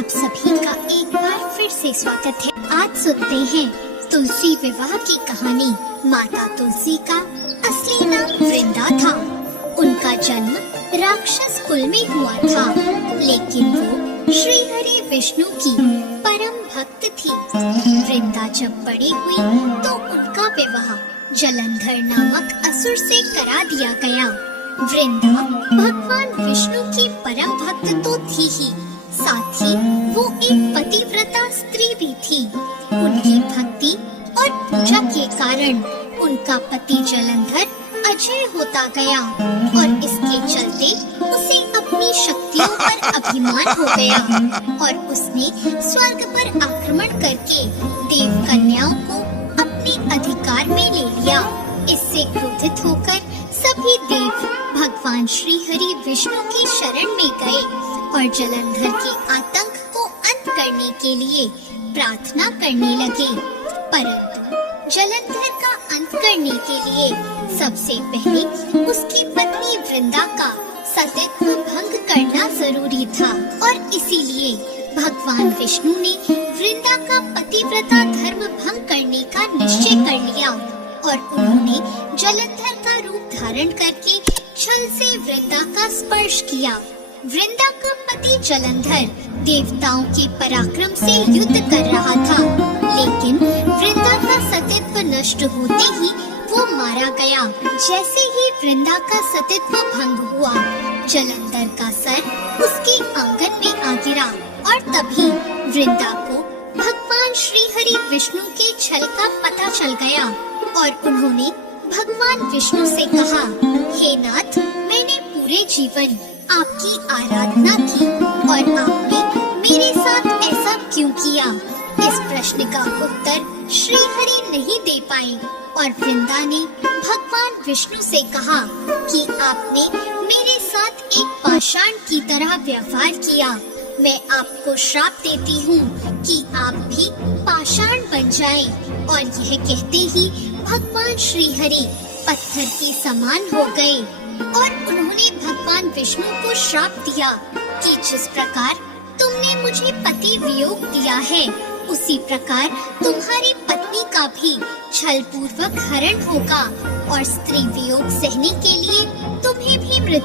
आप सभी का एक बार फिर से स्वागत है। आज सुनते हैं तुलसी विवाह की कहानी। माता तुलसी का असली नाम वृंदा था। उनका जन्म राक्षस कुल में हुआ था, लेकिन वो श्री हरि विष्णु की परम भक्त थी। वृंदा जब बड़ी हुई तो उनका विवाह जलंधर नामक असुर से करा दिया गया। वृंदा भगवान विष्णु की परम भक्त तो थी ही, साथ ही वो एक पतिव्रता स्त्री भी थी। उनकी भक्ति और पूजा के कारण उनका पति जलंधर अजय होता गया और इसके चलते उसे अपनी शक्तियों पर अभिमान हो गया और उसने स्वर्ग पर आक्रमण करके देव कन्याओं को अपने अधिकार में ले लिया। इससे क्रोधित होकर सभी देव भगवान श्री हरि विष्णु की शरण में गए और जलंधर के आतंक को अंत करने के लिए प्रार्थना करने लगे। परंतु जलंधर का अंत करने के लिए सबसे पहले उसकी पत्नी वृंदा का सतीत्व भंग करना जरूरी था और इसीलिए भगवान विष्णु ने वृंदा का पतिव्रता धर्म भंग करने का निश्चय कर लिया और उन्होंने जलंधर का रूप धारण करके छल से वृंदा का स्पर्श किया। वृंदा का पति जलंधर देवताओं के पराक्रम से युद्ध कर रहा था, लेकिन वृंदा का सतीत्व नष्ट होते ही वो मारा गया। जैसे ही वृंदा का सतीत्व भंग हुआ, जलंधर का सर उसके आंगन में आ गिरा और तभी वृंदा को भगवान श्री हरि विष्णु के छल का पता चल गया और उन्होंने भगवान विष्णु से कहा, हे नाथ, मैंने पूरे जीवन आपकी आराधना की और आपने मेरे साथ ऐसा क्यों किया? इस प्रश्न का उत्तर श्री हरि नहीं दे पाए और वृंदा ने भगवान विष्णु से कहा कि आपने मेरे साथ एक पाषाण की तरह व्यवहार किया। मैं आपको श्राप देती हूँ कि आप भी पाषाण बन जाएं। और यह कहते ही भगवान श्री हरि पत्थर के समान हो गए और उन्होंने भगवान विष्णु को श्राप दिया कि जिस प्रकार तुमने मुझे पति वियोग दिया है, उसी प्रकार तुम्हारी पत्नी का भी छल पूर्वक हरण होगा और स्त्री वियोग सहने के लिए तुम्हें भी मृत्यु